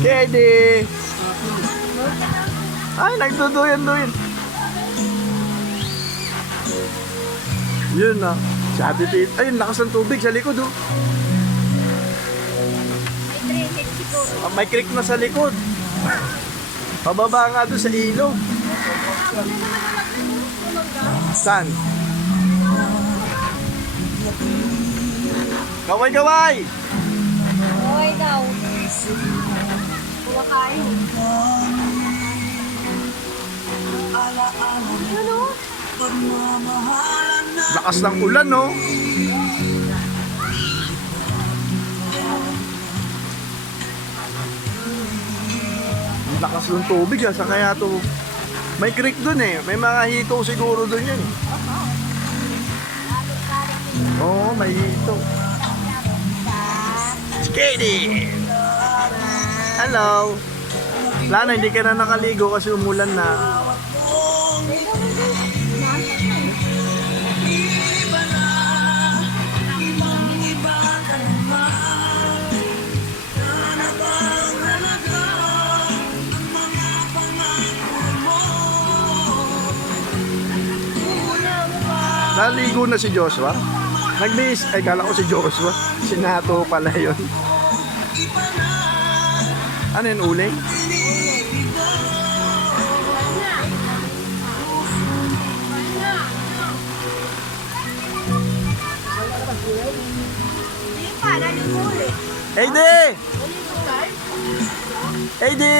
Kedi! Ay, nagduduyan-duyan. Yun na. Si Ate Tita. Ay, lakas ng tubig sa likod, oh. May creek na sa likod. Pababa nga doon sa ilog. Saan? Kaway-kaway! Okay daw. Kumakain. Ano? Lakas ng ulan, no? Lakas ng tubig, sa kaya to. May creek dun eh. May mga hito siguro dun yan eh. Oo, may hito. Skady! Hello! Lana, hindi ka na nakaligo kasi umulan na. Naligo na si Joshua? Nag-miss. Ay, kala ko si Joshua. Si Nato pala yun. Ano yun, uling? Heidi! Heidi!